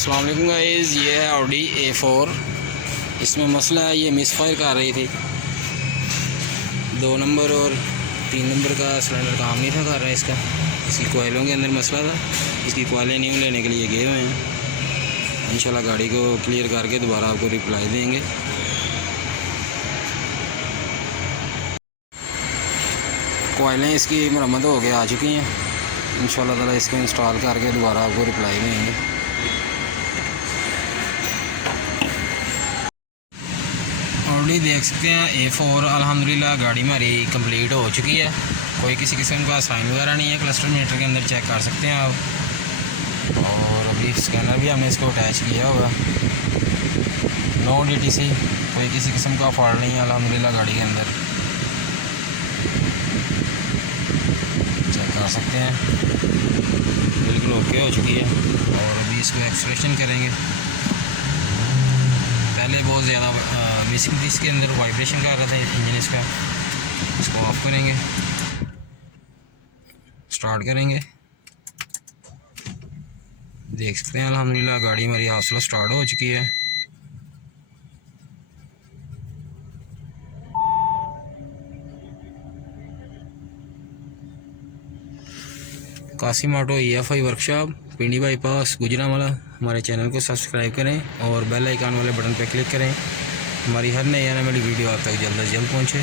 अस्सलाम वालेकुम गाइस, ये है ऑडी A4। इसमें मसला है, ये मिसफायर कर रही थी। 2 नंबर और 3 नंबर का सिलेंडर काम नहीं था कर रहा है इसका। इसकी कोयलों के अंदर मसला था। इसकी कोयलें न्यू लेने के लिए गए हुए हैं। इंशाल्लाह गाड़ी को क्लियर करके दोबारा आपको रिप्लाई देंगे। कोयलें इसकी मरम्मत हो के आ चुकी हैं। इंशाल्लाह ताला इसको इंस्टॉल करके दोबारा आपको रिप्लाई देंगे। ऑलरेडी देख सकते हैं A4 अल्हम्दुलिल्लाह गाड़ी हमारी कंप्लीट हो चुकी है। कोई किसी किस्म का साइन वगैरह नहीं है। क्लस्टर मीटर के अंदर चेक कर सकते हैं आप। और अभी स्कैनर भी हमने इसको अटैच किया होगा। नो DTC, कोई किसी किस्म का फॉल्ट नहीं है अल्हम्दुलिल्लाह गाड़ी के अंदर। चेक कर सकते हैं, बिल्कुल ओके हो चुकी है। और अभी इसको एक्सप्रेशन करेंगे। पहले बहुत ज़्यादा बेसिकली इसके अंदर वाइब्रेशन कर रहा था इंजन इसका। इसको ऑफ करेंगे, स्टार्ट करेंगे। देख सकते हैं अल्हम्दुलिल्लाह गाड़ी हमारी आस्ता स्टार्ट हो चुकी है। कासिम ऑटो EFI वर्कशॉप, पिंडी बाईपास, गुजरांवाला। हमारे चैनल को सब्सक्राइब करें और बेल आइकन वाले बटन पर क्लिक करें। हमारी हर नई आने वाली वीडियो आप तक जल्द से जल्द पहुँचे।